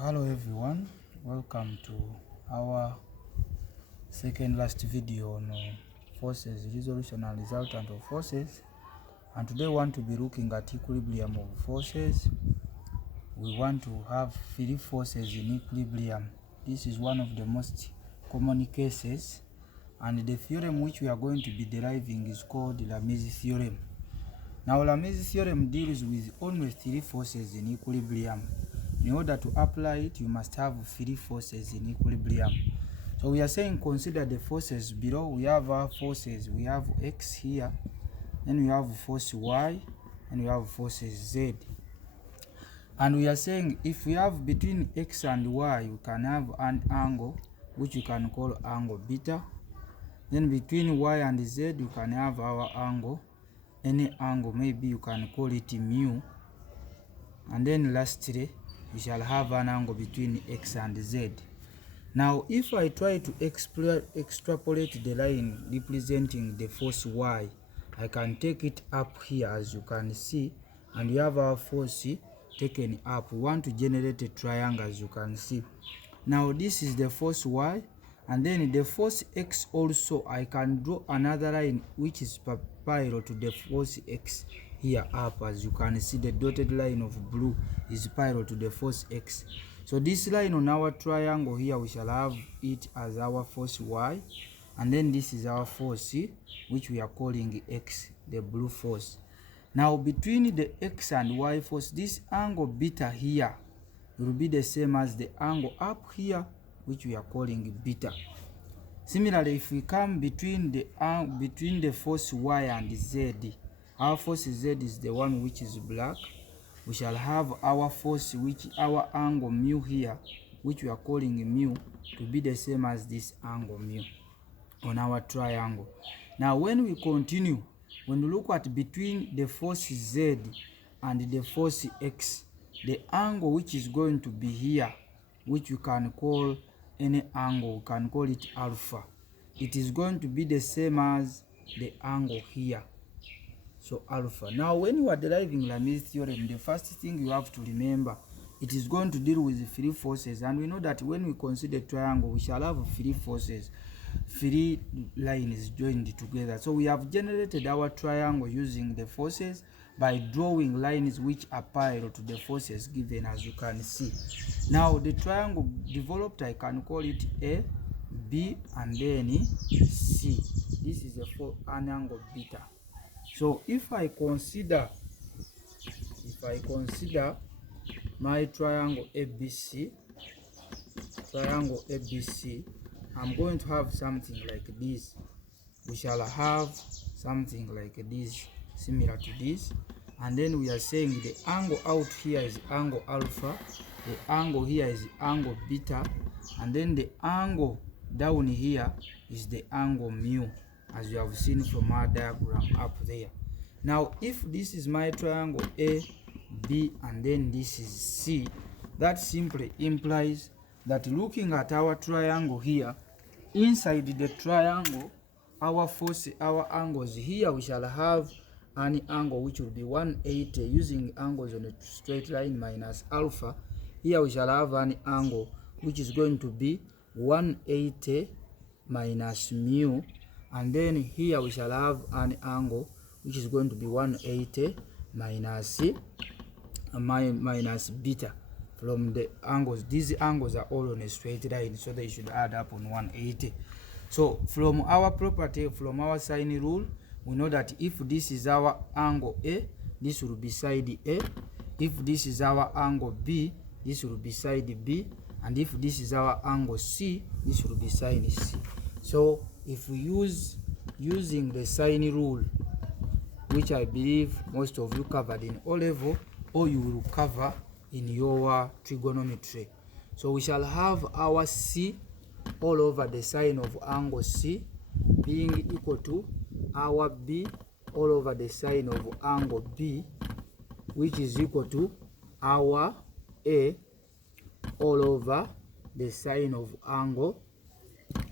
Hello everyone, welcome to our second last video on forces, resolution and resultant of forces. And today we want to be looking at equilibrium of forces. We want to have three forces in equilibrium. This is one of the most common cases, and the theorem which we are going to be deriving is called Lamy's theorem. Now Lamy's theorem deals with only three forces in equilibrium. In order to apply it, you must have three forces in equilibrium. So we are saying consider the forces below. We have our forces. We have X here, then we have force Y, and we have forces Z. And we are saying if we have between X and Y, we can have an angle which you can call angle beta. Then between Y and Z, you can have our angle, any angle, maybe you can call it mu. And then lastly, we shall have an angle between X and Z. Now, if I try to extrapolate the line representing the force Y, I can take it up here, as you can see, and we have our force taken up. We want to generate a triangle, as you can see. Now, this is the force Y, and then the force X also, I can draw another line which is parallel to the force X here up. As you can see, the dotted line of blue is parallel to the force X. So this line on our triangle here, we shall have it as our force Y, and then this is our force which we are calling X, the blue force. Now between the X and Y force, this angle beta here will be the same as the angle up here, which we are calling beta. Similarly, if we come between the force Y and Z, our force Z is the one which is black. We shall have our force, our angle mu here, which we are calling mu, to be the same as this angle mu on our triangle. Now when we continue, when we look at between the force Z and the force X, the angle which is going to be here, which you can call any angle, we can call it alpha, it is going to be the same as the angle here. So alpha. Now when you are deriving Lamy's theorem, the first thing you have to remember, it is going to deal with three forces, and we know that when we consider triangle, we shall have three forces, three lines joined together. So we have generated our triangle using the forces by drawing lines which are parallel to the forces given, as you can see. Now the triangle developed, I can call it A, B, and then C. This is an angle beta. So if I consider my triangle ABC, I'm going to have something like this. We shall have something like this, similar to this. And then we are saying the angle out here is angle alpha, the angle here is angle beta, and then the angle down here is the angle mu, as you have seen from our diagram up there. Now if this is my triangle A, B, and then this is C, that simply implies that looking at our triangle here, inside the triangle, our angles here, we shall have an angle which will be 180 using angles on a straight line minus alpha. Here we shall have an angle which is going to be 180 minus mu, and then here we shall have an angle which is going to be 180 minus beta. From the angles, these angles are all on a straight line, so they should add up on 180. So from our property, from our sine rule, we know that if this is our angle A, this will be side A. If this is our angle B, this will be side B. And if this is our angle C, this will be sine C. So if we using the sine rule, which I believe most of you covered in O level, or you will cover in your trigonometry. So we shall have our C all over the sine of angle C being equal to our B all over the sine of angle B, which is equal to our A all over the sine of angle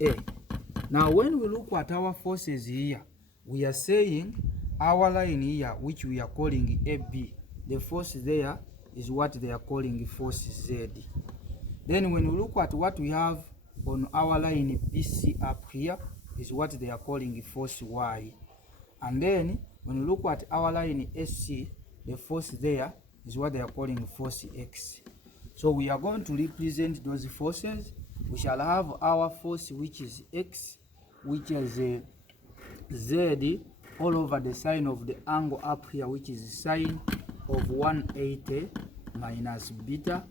A. Now when we look at our forces here, we are saying our line here, which we are calling AB, the force there is what they are calling force Z. Then when we look at what we have on our line BC up here is what they are calling force Y. And then when we look at our line SC, the force there is what they are calling force X. So we are going to represent those forces. We shall have our force, which is X, which is a Z all over the sine of the angle up here, which is sine of 180 minus beta,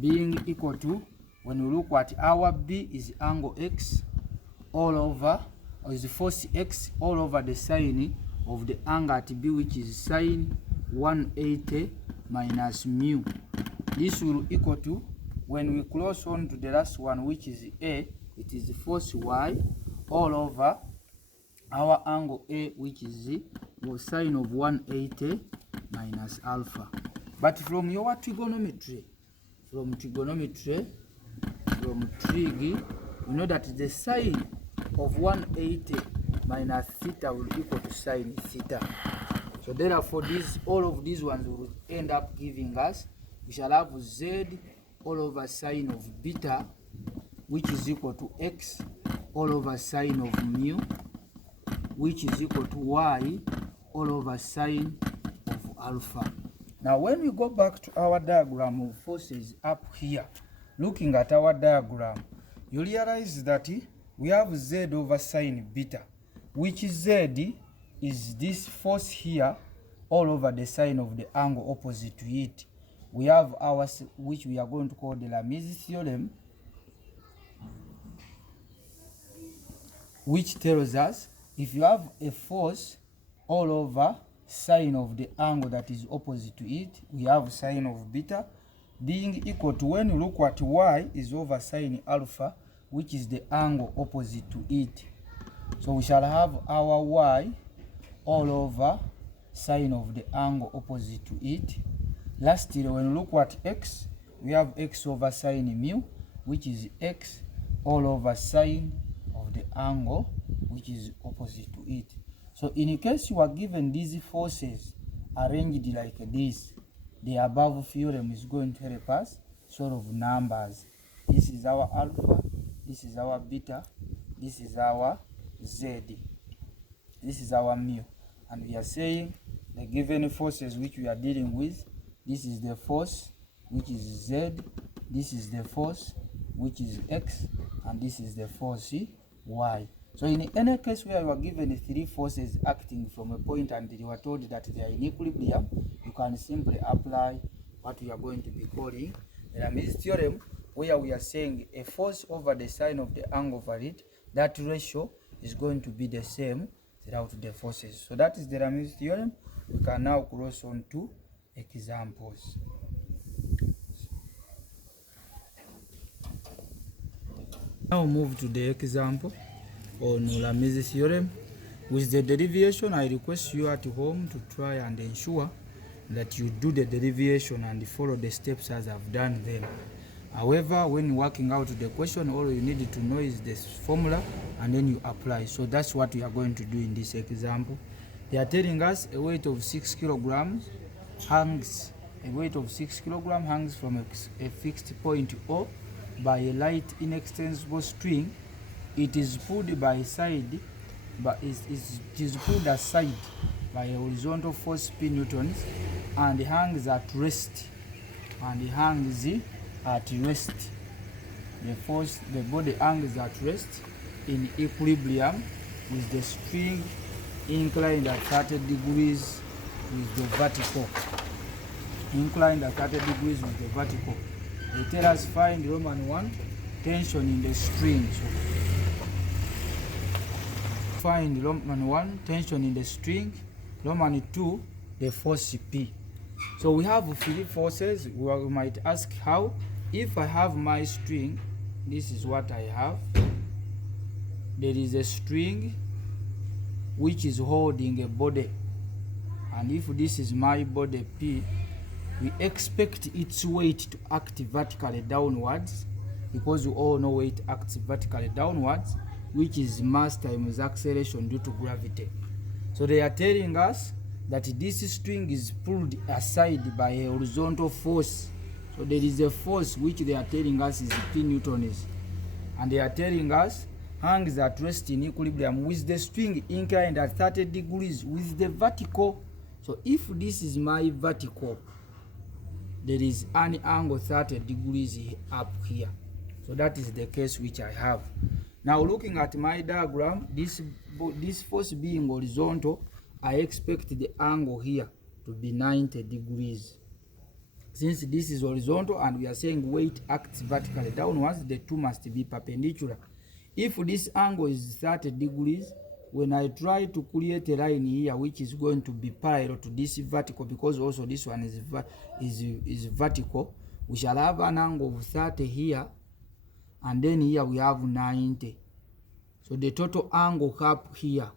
being equal to, when we look at our B is angle X all over, or is force X all over the sine of the angle at B, which is sine 180 minus mu. This will equal to, when we close on to the last one, which is A, it is force Y all over our angle A, which is sine of 180 minus alpha. But from your trigonometry, from trig, you know that the sine of 180 minus theta will equal to sine theta. So therefore, all of these ones will end up giving us, we shall have Z all over sine of beta, which is equal to X all over sine of mu, which is equal to Y all over sine of alpha. Now when we go back to our diagram of forces up here, looking at our diagram, you realize that we have Z over sine beta, which Z is this force here all over the sine of the angle opposite to it. We have ours, which we are going to call the Lamy's theorem, which tells us if you have a force all over sine of the angle that is opposite to it, we have sine of beta being equal to, when you look at Y is over sine alpha, which is the angle opposite to it. So we shall have our Y all over sine of the angle opposite to it. Lastly, when you look at X, we have X over sine mu, which is X all over sine of the angle which is opposite to it. So in case you are given these forces arranged like this, the above theorem is going to help us solve numbers. This is our alpha, this is our beta, this is our Z, this is our mu. And we are saying the given forces which we are dealing with, this is the force which is Z, this is the force which is X, and this is the force Y. So in any case where you are given three forces acting from a point and you are told that they are in equilibrium, you can simply apply what we are going to be calling the Lamy's theorem, where we are saying a force over the sine of the angle over it, that ratio is going to be the same throughout the forces. So that is the Lamy's theorem. We can now cross on to examples. Now move to the example on Lamy's theorem. With the derivation, I request you at home to try and ensure that you do the derivation and follow the steps as I've done them. However, when working out the question, all you need to know is this formula and then you apply. So that's what we are going to do in this example. They are telling us a weight of 6 kilograms hangs, hangs from a fixed point O by a light inextensible string. It is pulled by side, but it is pulled aside by a horizontal force P newtons and hangs at rest. The body hangs at rest in equilibrium with the string inclined at 30 degrees with the vertical. They tell us find Roman 1, tension in the string. So find Roman 1, tension in the string. Roman 2, the force P. So we have three forces. We might ask how. If I have my string, this is what I have. There is a string which is holding a body. And if this is my body P, we expect its weight to act vertically downwards, because you all know weight acts vertically downwards, which is mass times acceleration due to gravity. So they are telling us that this string is pulled aside by a horizontal force. So there is a force which they are telling us is P newtons, and they are telling us hang is at rest in equilibrium with the string inclined at 30 degrees with the vertical. So if this is my vertical, there is an angle 30 degrees up here. So that is the case which I have. Now looking at my diagram, this force being horizontal, I expect the angle here to be 90 degrees. Since this is horizontal and we are saying weight acts vertically downwards, the two must be perpendicular. If this angle is 30 degrees, when I try to create a line here which is going to be parallel to this vertical, because also this one is vertical, we shall have an angle of 30 here, and then here we have 90. So the total angle up here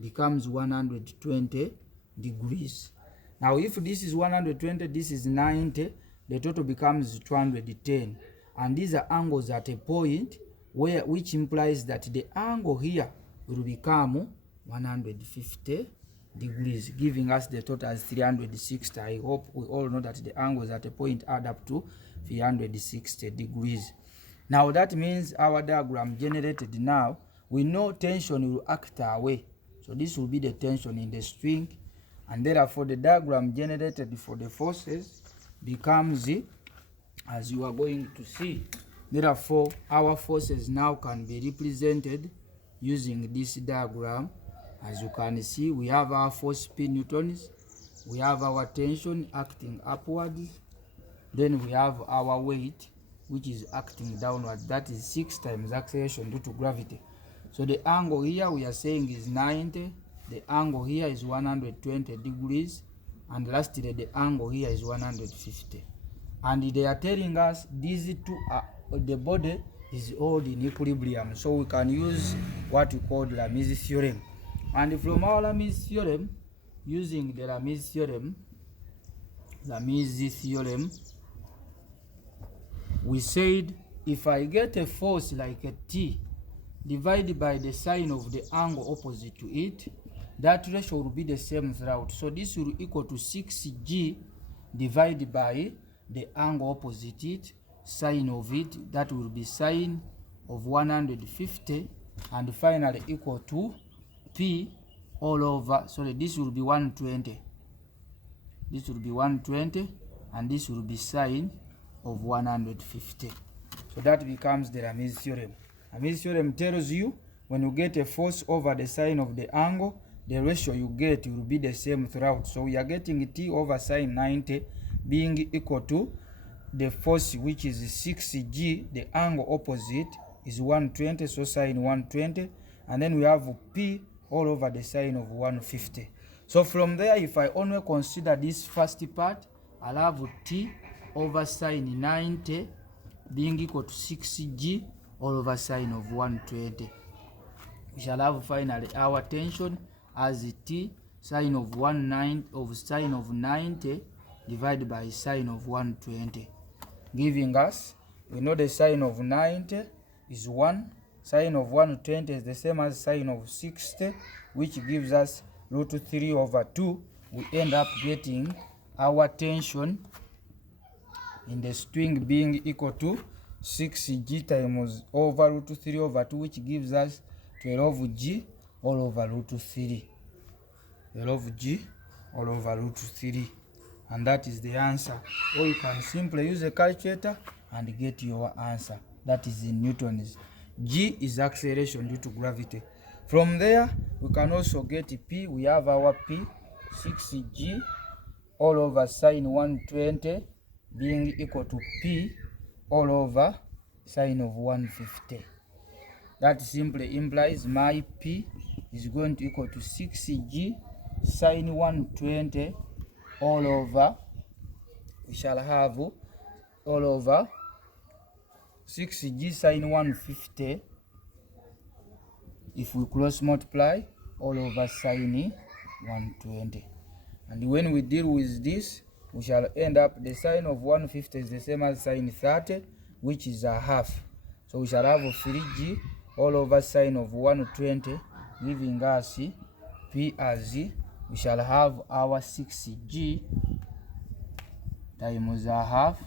becomes 120 degrees. Now if this is 120, this is 90, the total becomes 210. And these are angles at a point which implies that the angle here will become 150 degrees, giving us the total as 360. I hope we all know that the angles at a point add up to 360 degrees. Now that means our diagram generated now, we know tension will act away. So this will be the tension in the string, and therefore the diagram generated for the forces becomes, as you are going to see, therefore our forces now can be represented using this diagram. As you can see, we have our force P newtons, we have our tension acting upwards, then we have our weight which is acting downwards, that is 6 times acceleration due to gravity. So the angle here we are saying is 90, the angle here is 120 degrees, and lastly the angle here is 150. And they are telling us these two are, the body is all in equilibrium. So we can use what we call Lamy's theorem. And from our Lamy's theorem, using the Lamy's theorem, we said if I get a force like a T divided by the sine of the angle opposite to it, that ratio will be the same throughout. So this will equal to 6g divided by the angle opposite it, sine of it, that will be sine of 150, and finally equal to p all over, sorry, this will be 120. This will be 120, and this will be sine of 150. So that becomes the Lamy's theorem. Lamy's theorem tells you when you get a force over the sine of the angle, the ratio you get will be the same throughout. So we are getting T over sine 90 being equal to the force which is 6g, the angle opposite is 120, so sine 120, and then we have P all over the sine of 150. So from there, if I only consider this first part, I'll have T over sine 90 being equal to 6g all over sine of 120. We shall have finally our tension as T sine of 90 divided by sine of 120, giving us, we know the sine of 90 is 1, sine of 120 is the same as sine of 60, which gives us root 3 over 2. We end up getting our tension in the string being equal to 6g times over root 3 over 2, which gives us 12g all over root 3. 12g all over root 3. And that is the answer. Or you can simply use a calculator and get your answer. That is in newtons. G is acceleration due to gravity. From there, we can also get P. We have our P, 6g all over sine 120 being equal to P all over sine of 150. That simply implies my P is going to equal to 6g sine 120 all over, we shall have all over 6g sine 150 if we cross multiply all over sine 120. And when we deal with this, we shall end up the sine of 150 is the same as sine 30, which is a half. So we shall have 3g all over sine of 120, giving us P as, we shall have our 6g times a half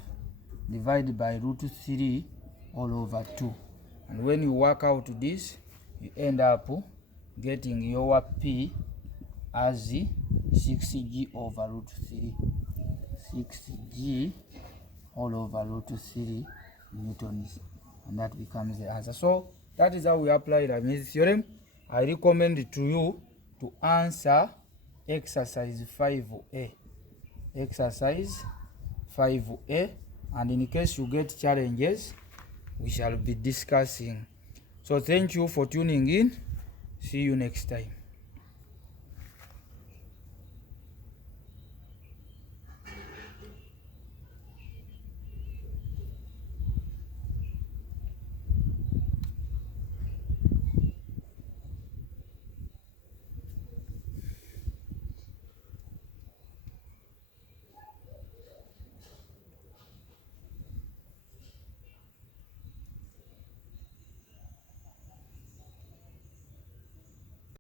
divided by root 3 all over 2. And when you work out this, you end up getting your P as 6g over root 3. 6g all over root 3 newtons. And that becomes the answer. So that is how we apply Lamy's theorem. I recommend to you to answer exercise 5A. Exercise 5A. And in case you get challenges, we shall be discussing. So thank you for tuning in. See you next time.